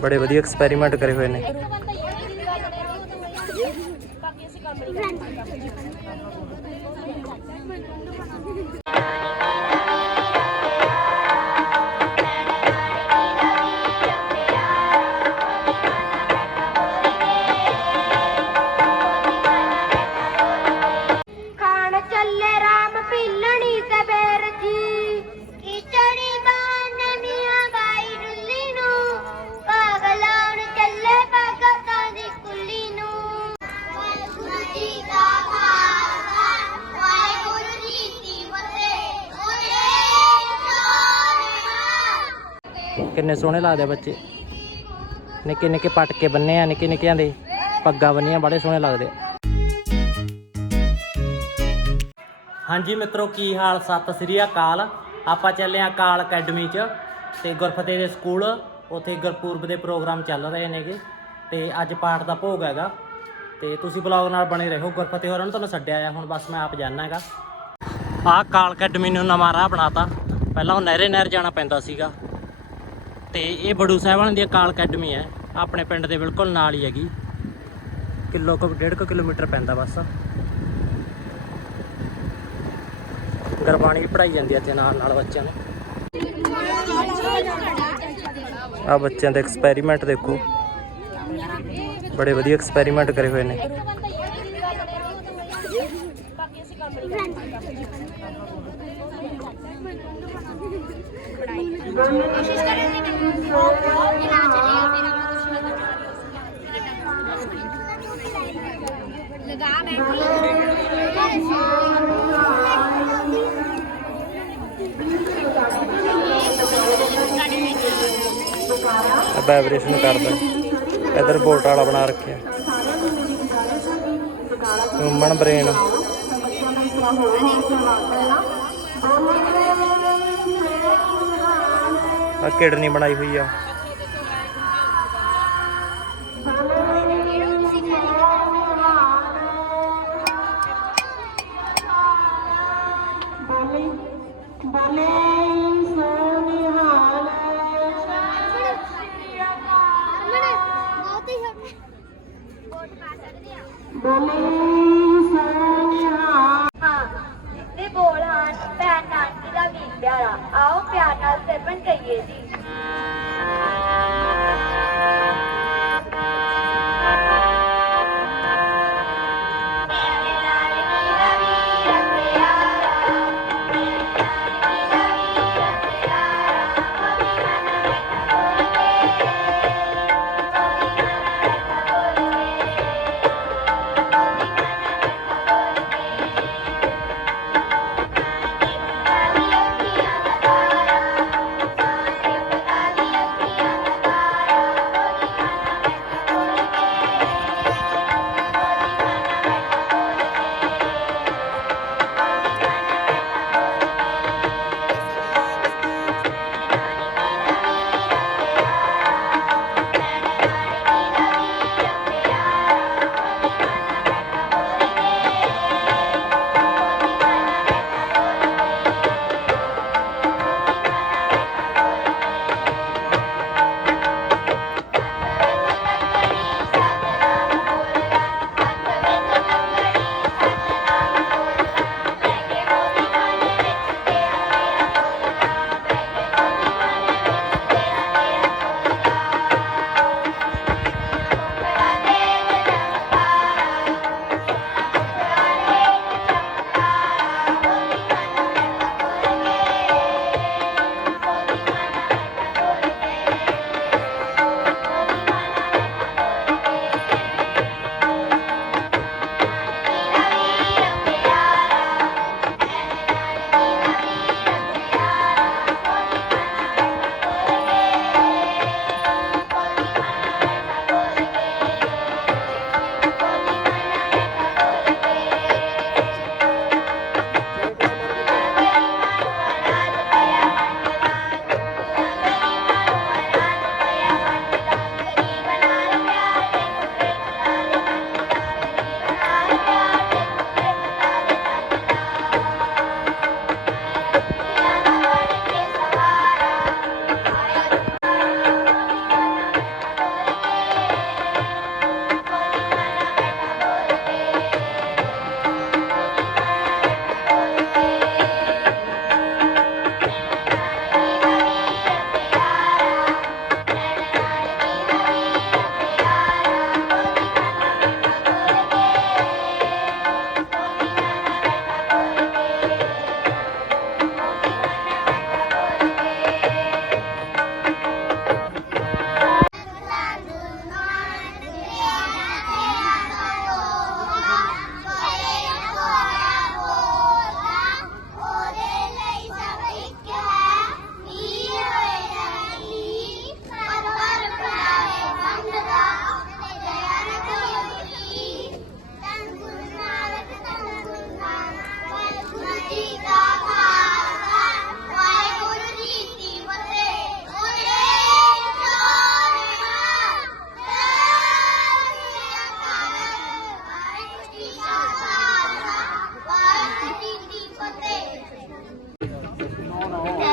ਬੜੇ ਵਧੀਆ ਐਕਸਪੈਰੀਮੈਂਟ ਕਰੇ ਹੋਏ ਨੇ। ਖਾਣ ਕਿੰਨੇ ਸੋਹਣੇ ਲੱਗਦੇ ਆ ਬੱਚੇ। ਨਿੱਕੇ ਨਿੱਕੇ ਪਟਕੇ ਬੰਨੇ ਆ, ਨਿੱਕੇ ਨਿੱਕਿਆਂ ਦੇ ਪੱਗਾਂ ਬੰਨੀਆਂ, ਬੜੇ ਸੋਹਣੇ ਲੱਗਦੇ ਆ। ਹਾਂਜੀ ਮਿੱਤਰੋ, ਕੀ ਹਾਲ? ਸਤਿ ਸ੍ਰੀ ਅਕਾਲ। ਆਪਾਂ ਚੱਲੇ ਆ ਕਾਲ ਅਕੈਡਮੀ ਚ ਤੇ ਗੁਰਫਤਿਹ ਦੇ ਸਕੂਲ। ਉੱਥੇ ਗੁਰਪੂਰਬ ਦੇ ਪ੍ਰੋਗਰਾਮ ਚੱਲ ਰਹੇ ਨੇਗੇ ਤੇ ਅੱਜ ਪਾਠ ਦਾ ਭੋਗ ਹੈਗਾ। ਤੇ ਤੁਸੀਂ ਬਲੌਗ ਨਾਲ ਬਣੇ ਰਹੋ। ਗੁਰਫਤਿਹ ਹੋਰਾਂ ਨੂੰ ਤੁਹਾਨੂੰ ਛੱਡਿਆ ਆ ਹੁਣ ਬਸ ਮੈਂ ਆਪ ਜਾਣਾ ਹੈਗਾ। ਆਹ ਕਾਲ ਅਕੈਡਮੀ ਨੂੰ ਨਵਾਂ ਰਾਹ ਬਣਾਤਾ। ਪਹਿਲਾਂ ਉਹ ਨਹਿਰੇ ਨਹਿਰ ਜਾਣਾ ਪੈਂਦਾ ਸੀਗਾ। ਤੇ ਇਹ ਬੜੂ ਸਾਹਿਬਾਨ ਦੀ ਅਕਾਲ ਅਕੈਡਮੀ ਹੈ। ਆਪਣੇ ਪਿੰਡ ਦੇ ਬਿਲਕੁਲ ਨਾਲ ਹੀ ਹੈਗੀ। ਕਿਲੋ ਕੁ, ਡੇਢ ਕੁ ਕਿਲੋਮੀਟਰ ਪੈਂਦਾ ਬਸ। ਗੁਰਬਾਣੀ ਵੀ ਪੜਾਈ ਜਾਂਦੀ ਹੈ ਇੱਥੇ ਨਾਲ ਨਾਲ ਬੱਚਿਆਂ ਨੂੰ। ਆ ਬੱਚਿਆਂ ਦੇ ਐਕਸਪੈਰੀਮੈਂਟ ਦੇਖੋ। ਬੜੇ ਵਧੀਆ ਐਕਸਪੈਰੀਮੈਂਟ ਕਰੇ ਹੋਏ ਨੇ। ਕੋਸ਼ਿਸ਼ ਕਰਾਂਗੇ ਨਾ ਇਹ ਨਾ ਚੱਲੇ ਫਿਰ ਆਪਾਂ ਲਗਾ ਆ ਵਾਈਬ੍ਰੇਸ਼ਨ ਕਰਦਾ ਇਧਰ ਬੋਟ ਵਾਲਾ ਬਣਾ ਰੱਖਿਆ ਹਿਊਮਨ ਬ੍ਰੇਨ ਆ ਕਿਡਨੀ ਬਣਾਈ ਹੋਈ ਆ। ਬਹੁਤ ਹਾਂ ਜਿੱਤੇ ਬੋਲ ਹਨ ਭੈਣ ਨਾਨਕੀ ਦਾ ਵੀ ਪਿਆਰਾ। ਆਓ। ਪਿਆਰ ਨਾਲ ਸਰਪੰਚ ਕਹੀਏ ਜੀ।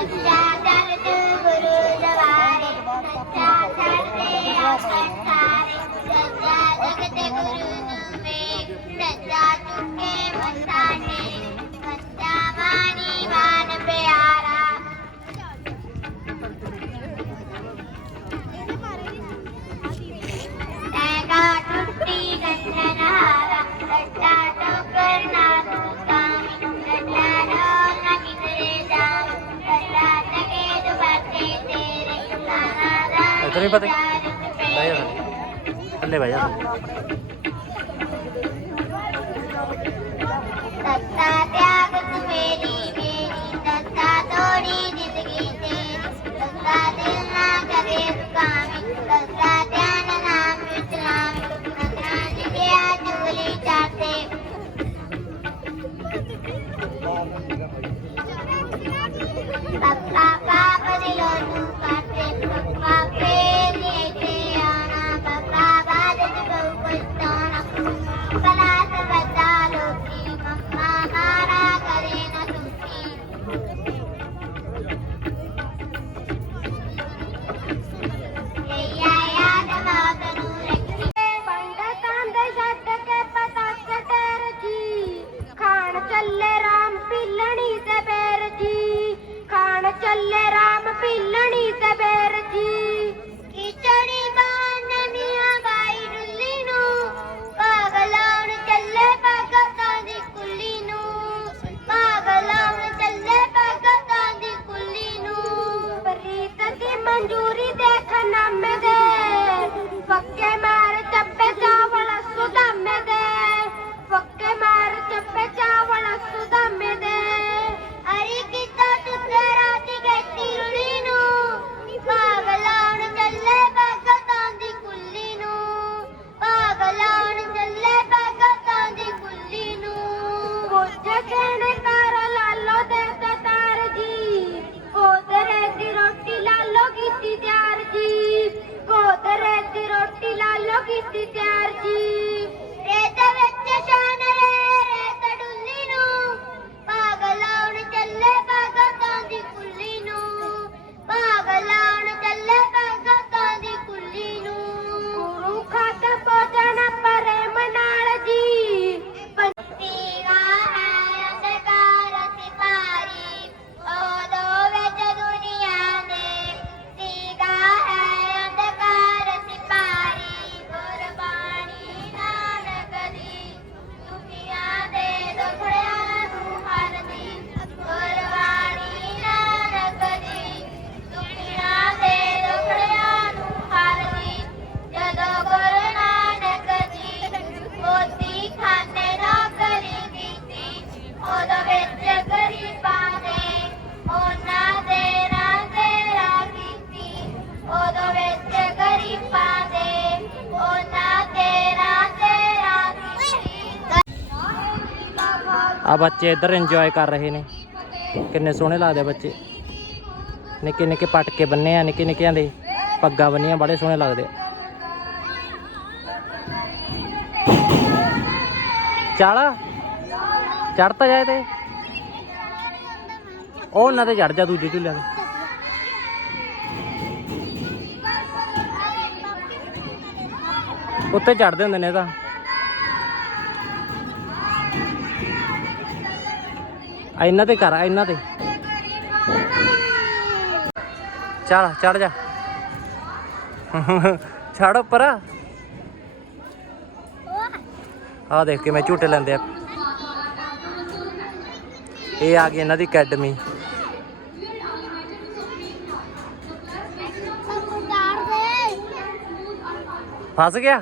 Thank you. ਨਹੀਂ ਪਤਾ ਨਹੀਂ ਥੱਲੇ ਬਹਿ ਜਾ। ਚੱਲੇ ਰਾਮ ਪੀਲਣੀ ਤੇ ਜੀ। ਖਾਣ ਚੱਲੇ ਰਾਮ ਪੀਲਣੀ ਤੇ ਆ ਬੱਚੇ ਇੱਧਰ ਇੰਜੋਏ ਕਰ ਰਹੇ ਨੇ। ਕਿੰਨੇ ਸੋਹਣੇ ਲੱਗਦੇ ਬੱਚੇ। ਨਿੱਕੇ ਨਿੱਕੇ ਪਟਕੇ ਬੰਨੇ ਆ, ਨਿੱਕੇ ਨਿੱਕਿਆਂ ਦੇ ਪੱਗਾਂ ਬੰਨੀਆਂ, ਬੜੇ ਸੋਹਣੇ ਲੱਗਦੇ ਆ। ਚੜ ਚੜ ਤਾਂ ਜਾਏ ਤੇ ਉਹ ਉਹਨਾਂ ਤੇ ਚੜ ਜਾ ਦੂਜੇ ਝੂਲੇ ਦੇ ਉੱਤੇ ਚੜਦੇ ਹੁੰਦੇ ਨੇ ਇਹ ਤਾਂ। ਇਹਨਾਂ ਤੇ ਕਰ ਇਹਨਾਂ ਤੇ। ਚੱਲ ਚੜ ਜਾ। ਛੜ ਉੱਪਰ। ਆ ਦੇਖ ਕੇ ਮੈਂ ਝੂਟੇ ਲੈਂਦੇ ਆ। ਇਹ ਆ ਗਈ ਇਹਨਾਂ ਦੀ ਅਕੈਡਮੀ। ਫਸ ਗਿਆ?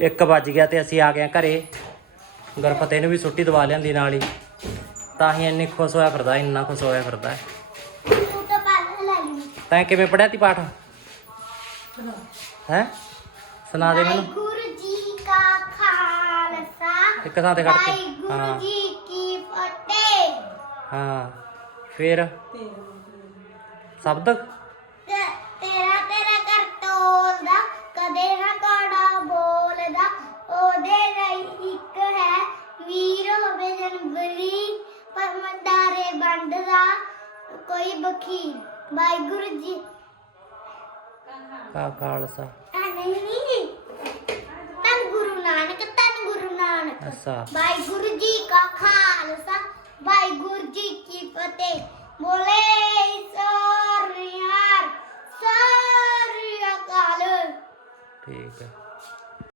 ਇੱਕ ਵੱਜ ਗਿਆ ਤੇ ਅਸੀਂ ਆ ਗਏ ਘਰੇ। ਗਰਫਤੇ ਨੂੰ ਵੀ ਛੁੱਟੀ ਦਵਾ ਲਿਆਂਦੀ ਨਾਲ ਹੀ। ਤਾਂ ਹੀ ਇੰਨੇ ਖੁਸ਼ ਹੋਇਆ ਫਿਰਦਾ ਇੰਨਾ ਖੁਸ਼ ਹੋਇਆ ਫਿਰਦਾ। ਤਾਂ ਕਿਵੇਂ ਪੜਿਆ ਤੀ ਪਾਠ? ਹੈ? ਸੁਣਾ ਦੇ ਮੈਨੂੰ। ਗੁਰੂ ਜੀ ਕਾ ਖਾਲਸਾ। ਇੱਕ ਥਾਂ ਤੇ ਕੱਟ ਕੇ ਹਾਂ। ਗੁਰੂ ਜੀ ਕੀ ਫਤਿਹ। ਹਾਂ ਫਿਰ? ਸ਼ਬਦ? ਜੀ ਵਾਹਿਗੁਰੂ ਜੀ। ਕਾ ਖਾਲਸਾ। ਤਾਂ ਨਹੀਂ ਜੀ ਤਾਂ ਗੁਰੂ ਨਾਨਕ ਤਾਂ ਗੁਰੂ ਨਾਨਕ। ਅੱਛਾ। ਵਾਹਿਗੁਰੂ ਜੀ ਕਾ ਖਾਲਸਾ ਵਾਹਿਗੁਰੂ ਜੀ ਕੀ ਫਤਿਹ। ਬੋਲੇ ਸੋਰਿਆਰ ਸੋਰਿਆ ਕਾਲ। ਠੀਕ ਹੈ।